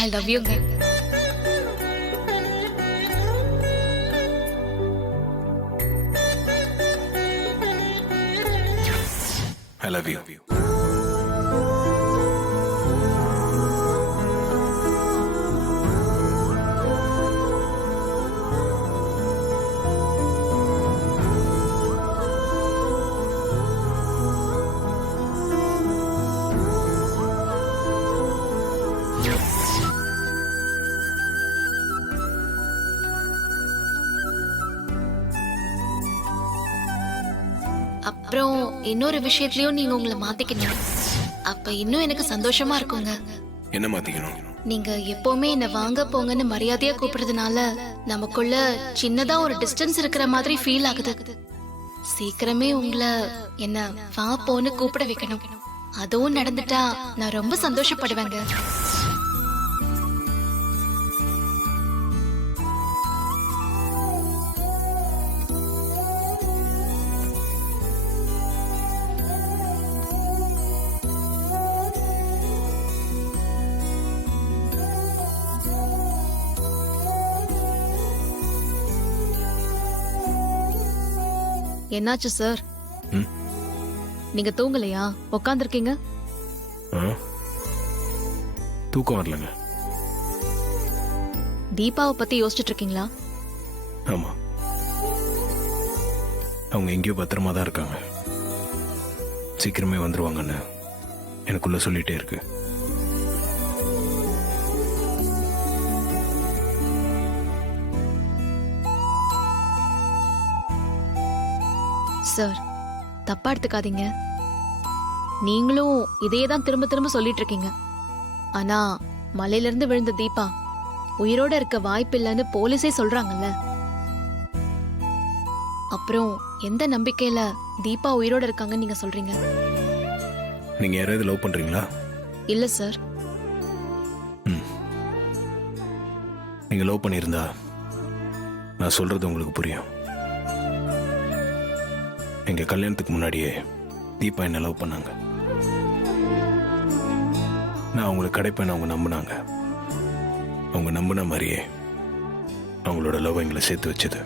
I love யூங்க. I love you. அப்புறம் இன்னொரு விஷயத்துலயும் நீங்க உங்களை மாத்திக்கணும். அப்ப இன்னும் எனக்கு சந்தோஷமா இருக்குங்க. என்ன மாத்திக்கணும்? நீங்க எப்பவுமே என்ன வாங்க போங்கன்னு மரியாதையா கூப்பிடுறதுனால நமக்குள்ள சின்னதா ஒரு டிஸ்டன்ஸ் இருக்கிற மாதிரி ஃபீல் ஆகுது. சீக்கிரமே உங்களை என்ன வா போன்னு கூப்பிட வைக்கணும். அதுவும் நடந்துட்டா நான் ரொம்ப சந்தோஷப்படுவேங்க. என்னாச்சு சார்? ம்? நீங்க தூங்கலையா? உட்காந்துருக்கீங்க. தூக்கம் வரலங்க. தீபாவை பத்தி யோசிச்சுட்டு இருக்கீங்களா? ஆமா, அவங்க எங்கேயோ பத்திரமா தான் இருக்காங்க. சீக்கிரமே வந்துருவாங்கன்னு எனக்குள்ள சொல்லிட்டே இருக்கு. சார், தப்பா எடுத்துக்காதீங்க. நீங்களும் இதே தான் திரும்ப திரும்ப சொல்லிட்டு இருக்கீங்க. ஆனா மலையில இருந்து விழுந்த தீபா உயிரோட இருக்க வாய்ப்பில்லைன்னு போலீஸே சொல்றாங்கல்ல. அப்புறம் எந்த நம்பிக்கையில தீபா உயிரோட இருக்காங்கன்னு நீங்க சொல்றீங்க? நீங்க யாராவது லவ் பண்றீங்களா? இல்ல சார். நீங்க லவ் பண்ணியிருந்தா நான் சொல்றது உங்களுக்கு புரியும். எங்க கல்யாணத்துக்கு முன்னாடியே தீபா என்ன லவ் பண்ணாங்க. நான் அவங்களை கிடைப்பேன்னு அவங்க நம்பினாங்க. அவங்க நம்பின மாதிரியே அவங்களோட லவ் எங்களை சேர்த்து வச்சது.